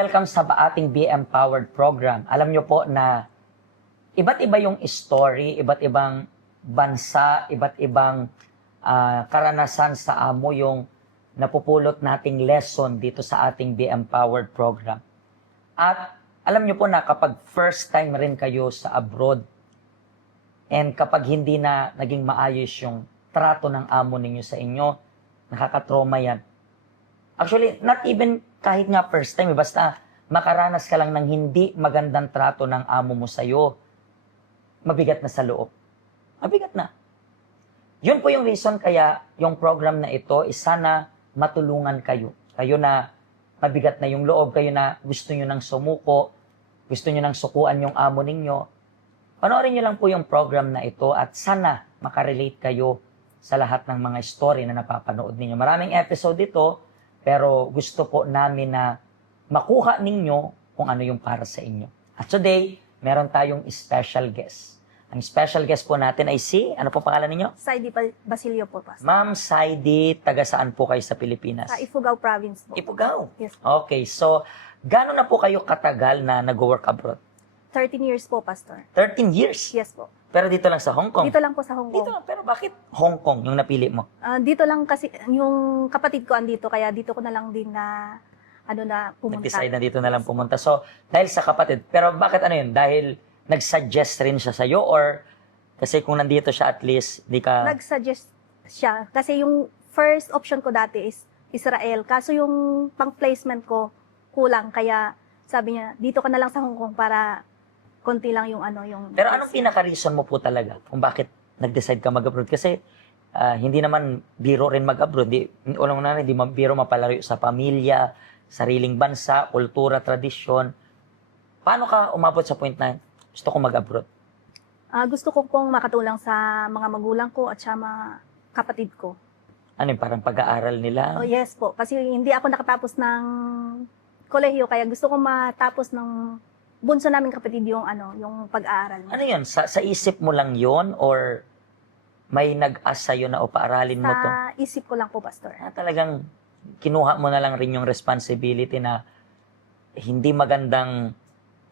welcome sa ating Be Empowered program. Alam nyo po na iba't iba yung story, iba't ibang bansa, iba't ibang karanasan sa amo yung napupulot nating lesson dito sa ating Be Empowered program. At alam nyo po na kapag first time rin kayo sa abroad and kapag hindi na naging maayos yung trato ng amo ninyo sa inyo, nakakatrauma yan. Actually, not even kahit nga first time, basta makaranas ka lang ng hindi magandang trato ng amo mo sa'yo, mabigat na sa loob. Mabigat na. Yun po yung reason kaya yung program na ito is sana matulungan kayo. Kayo na mabigat na yung loob, kayo na gusto nyo ng sumuko, gusto nyo ng sukuan yung amo ninyo. Panoorin nyo lang po yung program na ito at sana makarelate kayo sa lahat ng mga story na napapanood ninyo. Maraming episode dito, pero gusto po namin na makuha ninyo kung ano yung para sa inyo. At today, meron tayong special guest. Ang special guest po natin ay si, ano po pangalan ninyo? Saidi Basilio po, Pastor. Ma'am Saidi, taga saan po kayo sa Pilipinas? Sa Ifugao Province po. Ifugao? Yes. Okay, so gaano na po kayo katagal na nag-work abroad? 13 years po, Pastor. 13 years? Yes po. Pero dito lang sa Hong Kong? Dito lang po sa Hong Kong. Dito lang, pero bakit Hong Kong yung napili mo? Dito lang kasi, yung kapatid ko andito, kaya dito ko na lang din na, pumunta. Nag-decide na dito na lang pumunta. So, dahil sa kapatid, pero bakit ano yun? Dahil nag-suggest rin siya sa'yo or kasi kung nandito siya at least, di ka... Nag-suggest siya. Kasi yung first option ko dati is Israel. Kaso yung pang-placement ko kulang. Kaya sabi niya, dito ka na lang sa Hong Kong para konti lang yung yung... Pero anong pinaka-reason mo po talaga kung bakit nag-decide ka mag-abroad? Kasi hindi naman biro rin mag-abroad. Walang na hindi biro mapalayo sa pamilya, sariling bansa, kultura, tradisyon. Paano ka umabot sa point na gusto ko mag-abroad? Gusto ko pong makatulong sa mga magulang ko at sa mga kapatid ko. Ano yung parang pag-aaral nila? Oh, yes po. Kasi hindi ako nakatapos ng kolehiyo, kaya gusto ko matapos ng bunso namin kapatid yung yung pag-aaral. Ano yun? Sa isip mo lang yon or may nag-asa yun na o paaralin mo to? Sa isip ko lang po, Pastor. Talagang kinuha mo na lang rin yung responsibility na hindi magandang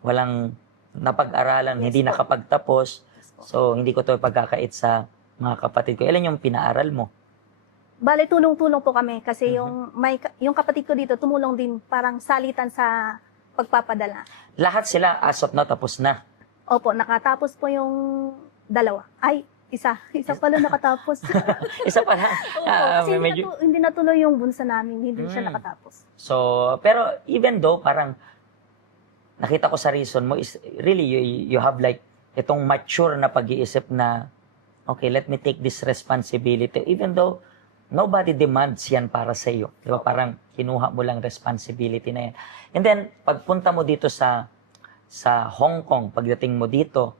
walang napag-aralan, Yes, hindi po. nakapagtapos. Yes, po. So, hindi ko to pagkakait sa mga kapatid ko. Ilan yung pinaaral mo? Bale, tulong-tulong po kami kasi yung kapatid ko dito tumulong din, parang salitan sa pagpapadala. Lahat sila as of now tapos na. Opo, nakatapos po yung dalawa. Ay, isa pala nakatapos. Isa pa lang. Opo, kasi Medyo... hindi natuloy yung bunsa namin, hindi siya nakatapos. So, pero even though parang nakita ko sa reason mo is really you have like itong mature na pag-iisip na okay, let me take this responsibility even though nobody demands yan para sa iyo. Di ba? Parang kinuha mo lang responsibility na yan. And then, pagpunta mo dito sa Hong Kong, pagdating mo dito,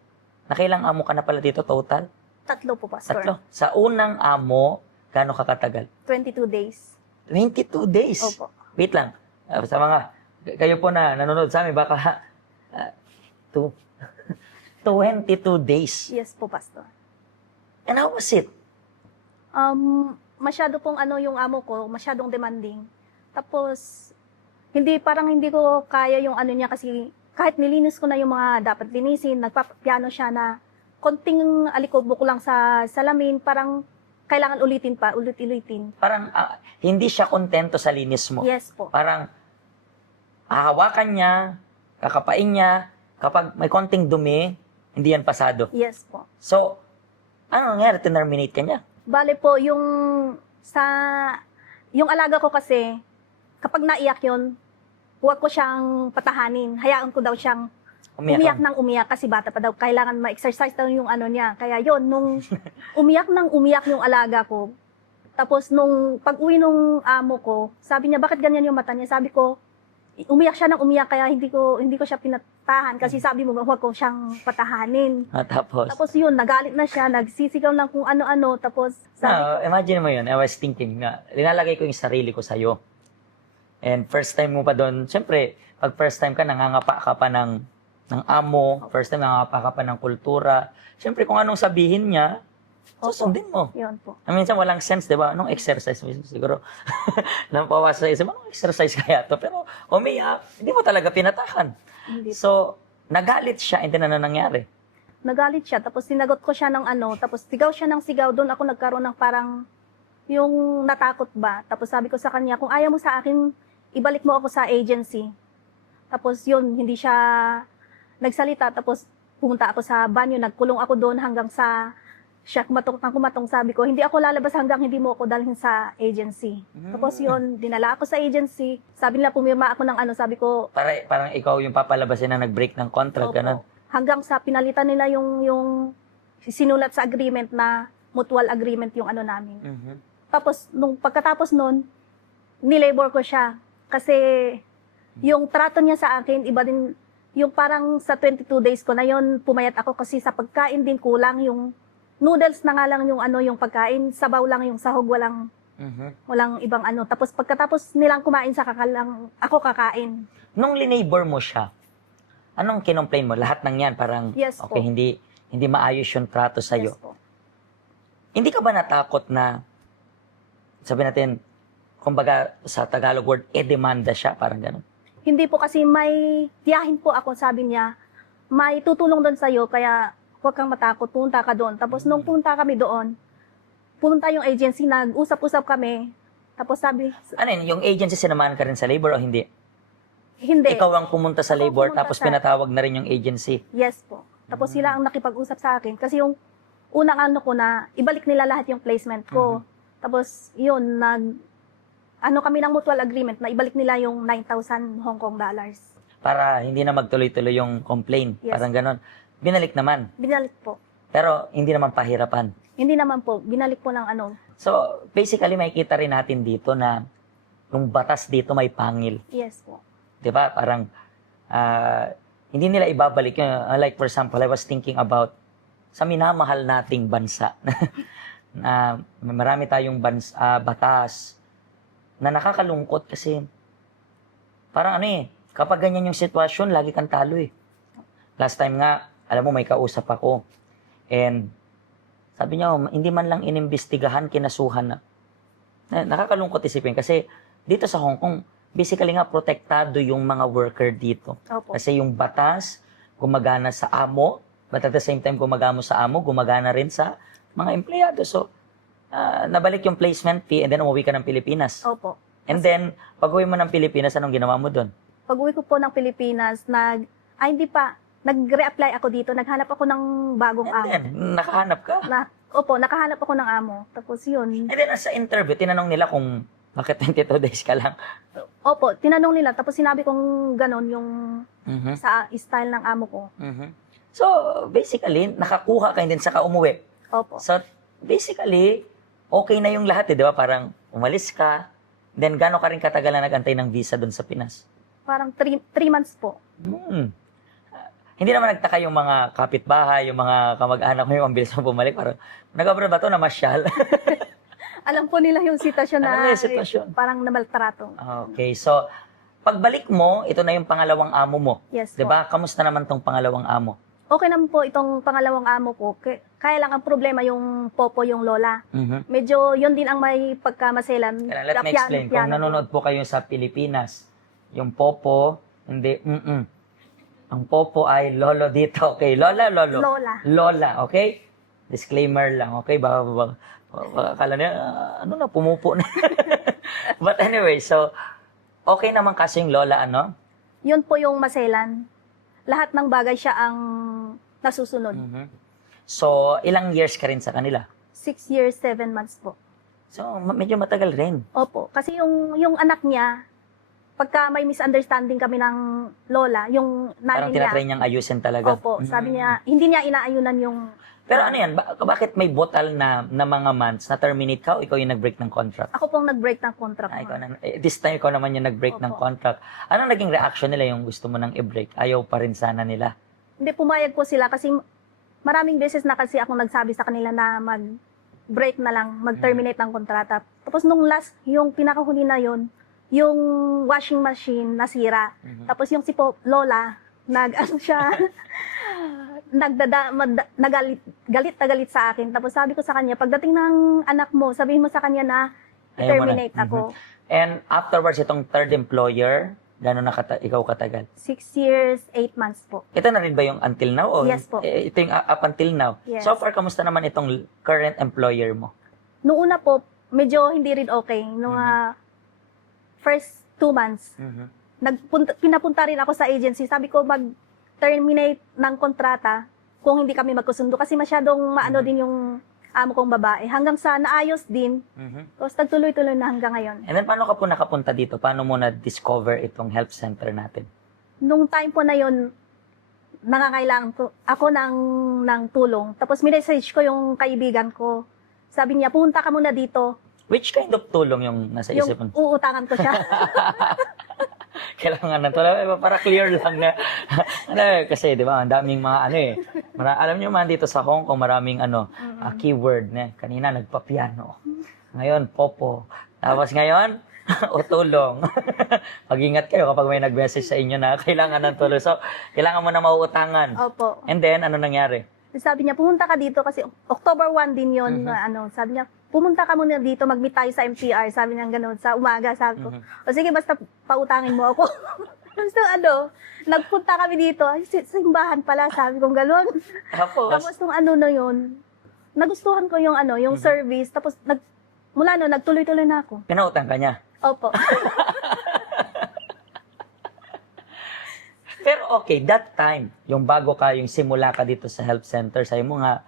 nakailang amo ka na pala dito total? 3 po, Pastor. 3. Sa unang amo, gaano ka katagal? 22 days. 22 days. Opo. Wait lang. Sa mga, kayo po na nanonood sa amin, baka 22 days. Yes po, Pastor. And how was it? Masyado pong yung amo ko, masyadong demanding. Tapos, parang hindi ko kaya yung niya kasi kahit nilinis ko na yung mga dapat linisin, nagpapiano siya na konting alikobok lang sa salamin, parang kailangan ulit-ulitin. Parang hindi siya kontento sa linis mo. Yes po. Parang hahawakan niya, kakapain niya, kapag may konting dumi, hindi yan pasado. Yes po. So, ano nangyari? Terminate ka niya? Bale po, yung alaga ko kasi, kapag naiyak yun, huwag ko siyang patahanin. Hayaan ko daw siyang umiyak ng umiyak kasi bata pa daw. Kailangan ma-exercise daw yung niya. Kaya yun, nung umiyak yung alaga ko, tapos nung pag-uwi nung amo ko, sabi niya, bakit ganyan yung mata niya? Sabi ko, umiyak siya ng umiyak, kaya hindi ko siya pinatahan kasi sabi mo, huwag ko siyang patahanin. Tapos yun, nagalit na siya, nagsisigaw ng kung ano-ano, tapos sabi ko, imagine mo yun, I was thinking na, linalagay ko yung sarili ko sa'yo. And first time mo pa doon, syempre, pag first time ka, nangangapa ka pa ng amo, first time nangangapa ka pa ng kultura. Syempre, kung anong sabihin niya, susundin mo. Yun po. Minsan walang sense, di ba? Anong exercise? Siguro, nampawas sa isip, anong exercise kaya to? Pero umiyak, hindi mo talaga pinatakan. Hindi. So, nagalit siya, hindi na nangyari. Nagalit siya, tapos sinagot ko siya ng ano, tapos sigaw siya ng sigaw, doon ako nagkaroon ng parang yung natakot ba. Tapos sabi ko sa kanya, kung ayaw mo sa akin, ibalik mo ako sa agency. Tapos yun, hindi siya nagsalita, tapos pumunta ako sa banyo, nagkulong ako doon hanggang sa siya kumatong, sabi ko, hindi ako lalabas hanggang hindi mo ako dalhin sa agency. Tapos yun, dinala ako sa agency, sabi nila pumirma ako ng ano, sabi ko, Parang ikaw yung papalabasin na nag-break ng contract, opo. ganun. Hanggang sa pinalitan nila yung sinulat sa agreement na mutual agreement yung ano namin. Tapos, nung pagkatapos nun, nilabor ko siya. Kasi, yung trato niya sa akin, iba din, yung parang sa 22 days ko na yon pumayat ako kasi sa pagkain din kulang, yung noodles na nga lang yung ano, yung pagkain, sabaw lang yung sahog, walang ibang ano. Tapos, pagkatapos nilang kumain sa kakalang, ako kakain. Nung linabor mo siya, anong kinomplain mo? Lahat ng yan, parang, Yes okay, po. hindi maayos yung trato sa'yo. Yes po. Hindi ka ba natakot na, sabi natin, kumbaga sa Tagalog word, demanda siya, parang gano'n? Hindi po kasi may tiyahin po ako, sabi niya, may tutulong doon sa'yo, kaya huwag kang matakot, punta ka doon. Tapos nung punta kami doon, punta yung agency, nag-usap-usap kami. Tapos sabi, Ano yun, yung agency sinamahan ka rin sa labor o hindi? hindi. Ikaw ang pumunta sa Ako labor, pumunta tapos sa- pinatawag na rin yung agency. Yes po. Tapos sila ang nakipag-usap sa akin. Kasi yung unang ano ko na, ibalik nila lahat yung placement ko. Tapos yun, ano kami ng mutual agreement na ibalik nila yung 9,000 Hong Kong dollars. Para hindi na magtuloy-tuloy yung complaint. Yes. Parang gano'n. Binalik naman. Binalik po. Pero hindi naman pahirapan. Hindi naman po, binalik po ng ano. So, basically, makikita rin natin dito na yung batas dito may pangil. Yes po. 'Di ba? Parang hindi nila ibabalik yun. Like for example, I was thinking about sa minamahal nating bansa na marami tayong batas na nakakalungkot kasi parang ano kapag ganyan yung sitwasyon, lagi kang talo eh. Last time nga, alam mo, may kausap ako and sabi niya, hindi man lang inimbestigahan, kinasuhan na. Nakakalungkot isipin kasi dito sa Hong Kong, basically nga, protektado yung mga worker dito. Opo. Kasi yung batas, gumagana sa amo, but at the same time, gumagana sa amo, gumagana rin sa mga empleyado. So, nabalik yung placement fee and then umuwi ka ng Pilipinas. Opo. And then, pag uwi mo ng Pilipinas, anong ginawa mo doon? Pag uwi ko po ng Pilipinas, hindi pa, nag-reapply ako dito, naghanap ako ng bagong And amo. then, nakahanap ka. Nakahanap ako ng amo. Tapos yun. And then, sa interview, tinanong nila kung bakit 22 days ka lang. Opo, tinanong nila, tapos sinabi kong ganon yung Mhm. sa style ng amo ko. Mhm. So, basically, nakakuha ka and then saka umuwi. Opo. So, basically, okay na yung lahat, di ba? Parang umalis ka, then gano'n ka rin katagal na nagantay ng visa doon sa Pinas? Parang 3 months po. Hindi naman nagtaka yung mga kapitbahay, yung mga kamag-anak mo, yung ang bilis mo bumalik. Parang, nag-abroad ba ito? Namasyal? Alam po nila yung sitwasyon Alam na mo yung sitwasyon. parang namaltrato. Okay, so, pagbalik mo, ito na yung pangalawang amo mo. Yes Di po. ba? Kamusta naman tong pangalawang amo? Okay naman po itong pangalawang amo ko. Kaya lang ang problema yung popo, yung lola. Mhm. Medyo yun din ang may pagkamaselan. Kaya let me Piano- explain. Kung piano. nanonood po kayo sa Pilipinas, yung popo, hindi, Ang popo ay lolo dito, okay? Lola, lolo? Lola. Lola, okay? Disclaimer lang, okay? Baka akala niya, ano na, pumupo na. But anyway, so, okay naman kasi yung lola, ano? Yun po yung maselan. Lahat ng bagay siya ang nasusunod. Mhm. So, ilang years ka rin sa kanila? 6 years, 7 months po. So, medyo matagal rin. Opo. Kasi yung anak niya, pagka may misunderstanding kami ng lola, yung Parang nanay niya, tinatry niyang ayusin talaga. opo, Mhm. sabi niya, hindi niya inaayunan yung... Pero ano yan, bakit may botal na mga months na terminate ka o ikaw yung nag-break ng contract? Ako pong nag-break ng contract. Ikaw this time, ikaw naman yung nag-break ng Opo. contract. Anong naging reaction nila yung gusto mo nang i-break? Ayaw pa rin sana nila. Hindi, pumayag po sila kasi maraming beses na kasi ako nagsabi sa kanila na mag-break na lang, mag-terminate ng kontrata. Tapos nung last, yung pinakahuli na yun, yung washing machine nasira. Mhm. Tapos yung si Lola, ano siya, galit na galit sa akin. Tapos sabi ko sa kanya, pagdating ng anak mo, sabihin mo sa kanya na Ayaw mo na. i-terminate ako. And afterwards, itong third employer, gano'n na ikaw katagal? 6 years, 8 months po. Ito na rin ba yung until now? O Yes po. Ito yung up until now? Yes. So far, kamusta naman itong current employer mo? Noong una po, medyo hindi rin okay. Noong first 2 months, pinapunta rin ako sa agency. Sabi ko, mag-terminate ng kontrata kung hindi kami magkusundo. Kasi masyadong maano din yung amo kong babae. Hanggang sa naayos din. Tapos nagtuloy-tuloy na hanggang ngayon. And then, paano ka po nakapunta dito? Paano mo na-discover itong health center natin? Nung time po na yon, nangangailangan ako ng tulong. Tapos minessage ko yung kaibigan ko. Sabi niya, pumunta ka muna dito. Which kind of tulong yung nasa Yung isip mo? uutangan ko siya. Kailangan na tulong. Para clear lang na. Kasi, di ba, ang daming mga alam niyo man dito sa Hong Kong, maraming keyword na. Kanina, nagpa-piano. Ngayon, popo. Tapos ngayon, o tulong. Mag-ingat kayo kapag may nag-message sa inyo na kailangan ng tulong. So, kailangan mo na mauutangan. Opo. And then, ano nangyari? Sabi niya, pumunta ka dito kasi October 1 din yon na sabi niya, pumunta ka muna dito, mag-meet tayo sa MTR. Sabi niya gano'n, sa umaga. Sabi ko, o sige, basta pautangin mo ako. So, nagpunta kami dito. Ay, simbahan pala, sabi kong gano'n. Tapos nung na yun, nagustuhan ko yung yung service. Tapos, mula no, nagtuloy-tuloy na ako. Pinautang ka niya? Opo. Pero okay, that time, yung bago ka, yung simula ka dito sa health center, sabi mo nga,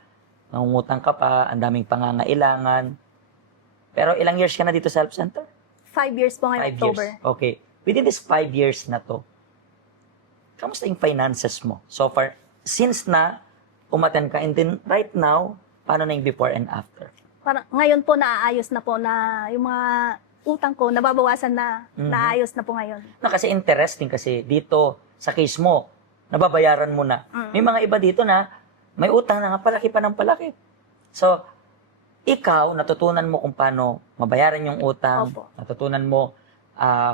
nangungutang ka pa, ang daming pangangailangan. Pero ilang years ka na dito sa health center? 5 years po ngayon, 5 October. years. Okay. Within this 5 years na to, kamusta yung finances mo? So far, since na umaten ka, and then right now, paano na yung before and after? Parang, ngayon po, naaayos na po na yung mga utang ko, nababawasan na, naayos na po ngayon. Kasi interesting kasi dito, sa case mo, nababayaran mo na. May mga iba dito na may utang na nga, palaki pa ng palaki. So, ikaw, natutunan mo kung paano mabayaran yung utang. Opo. Natutunan mo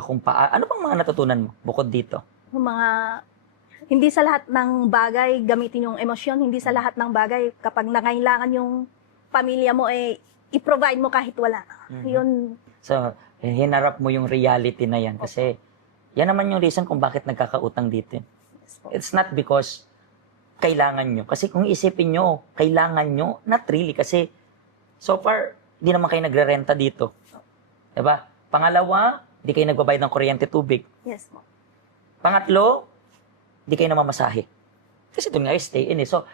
kung ano pang mga natutunan mo bukod dito? Yung mga, hindi sa lahat ng bagay gamitin yung emosyon, hindi sa lahat ng bagay kapag nangailangan yung pamilya mo, i-provide mo kahit wala. Yun. So, hinarap mo yung reality na yan kasi yan naman yung reason kung bakit nagkakautang dito. It's not because kailangan nyo. Kasi kung isipin nyo, kailangan nyo, not really. Kasi so far, di naman kayo nagre-renta dito. Diba? Pangalawa, di kayo nagbabayad ng kuryente, tubig. Yes, mo. Pangatlo, di kayo namamasahe. Kasi doon nga stay in. So,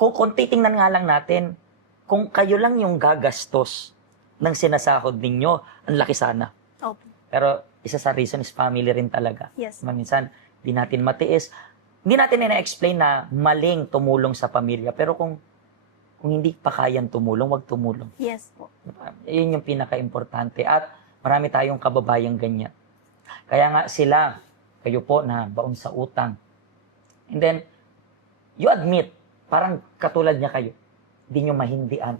kung titingnan nga lang natin, kung kayo lang yung gagastos ng sinasahod ninyo, ang laki sana. Opo. Pero isa sa reason is family rin talaga. Yes. Minsan, di natin matiis. Hindi natin na-explain na maling tumulong sa pamilya. Pero kung hindi pa kayang tumulong, wag tumulong. Yes po. Diba? Yun yung pinaka-importante. At marami tayong kababayang ganyan. Kaya nga sila, kayo po na baon sa utang. And then, you admit, parang katulad niya kayo. Hindi nyo mahindian.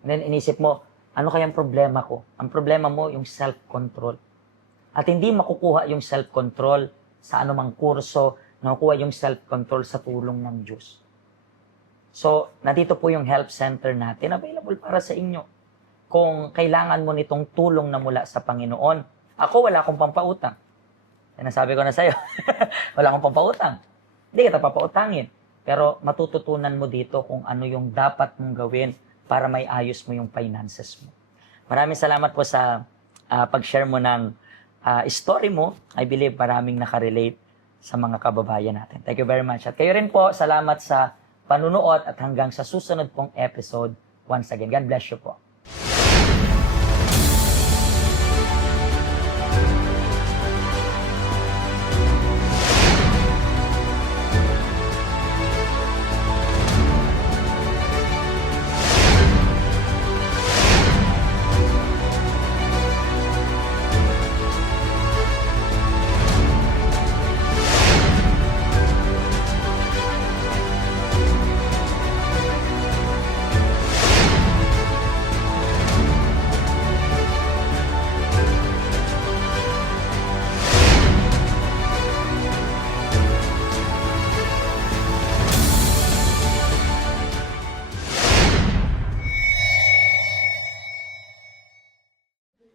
And then, inisip mo, ano kayang problema ko? Ang problema mo, yung self-control. At hindi makukuha yung self-control sa anumang kurso, nakukuha yung self-control sa tulong ng Diyos. So, nandito po yung help center natin, available para sa inyo. Kung kailangan mo nitong tulong na mula sa Panginoon, ako wala akong pampautang. Nasabi ko na sa'yo, wala akong pampautang. Hindi kita papautangin. Pero matututunan mo dito kung ano yung dapat mong gawin para may ayos mo yung finances mo. Maraming salamat po sa pag-share mo ng story mo. I believe maraming nakarelate sa mga kababayan natin. Thank you very much. At kayo rin po, salamat sa panunood at hanggang sa susunod pong episode. Once again, God bless you po.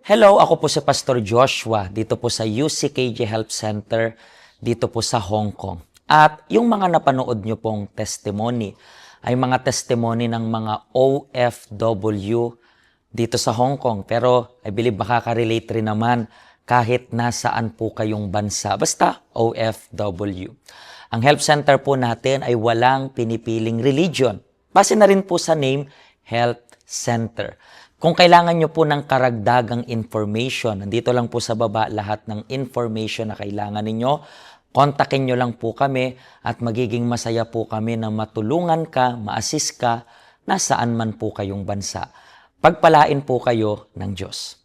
Hello, ako po si Pastor Joshua dito po sa UCKJ Health Center dito po sa Hong Kong. At yung mga napanood nyo pong testimony ay mga testimony ng mga OFW dito sa Hong Kong. Pero I believe makaka-relate rin naman kahit nasaan po kayong bansa. Basta OFW. Ang health center po natin ay walang pinipiling religion. Base na rin po sa name, Health Center. Kung kailangan nyo po ng karagdagang information, nandito lang po sa baba lahat ng information na kailangan ninyo. Kontakin nyo lang po kami at magiging masaya po kami na matulungan ka, ma-assist ka, nasaan man po kayong bansa. Pagpalain po kayo ng Diyos.